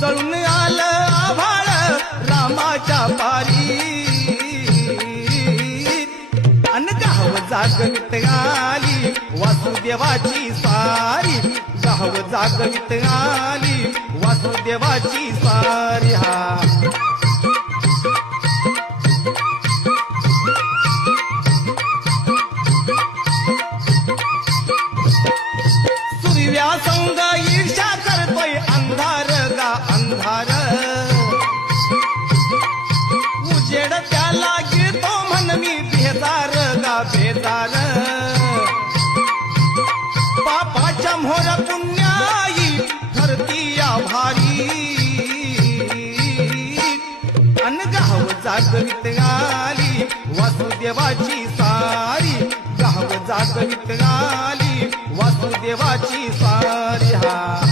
उसळून आलं आभाळ रामाच्या पारी अन गाव जागवित आली वासुदेवाची सारी गाव जागवित आली वासुदेवाची सारी सूर्यासंग ईर्ष्या करतोय अंधार गा अंधार उजेड त्याला गिळतो म्हण मी बेजार गा बेजार पापाच्या मोहर पुण्याई ठरती आभारी अन गाव जागवित आली वासुदेवाची सारी गाव जागवित आली वासुदेवाची सारी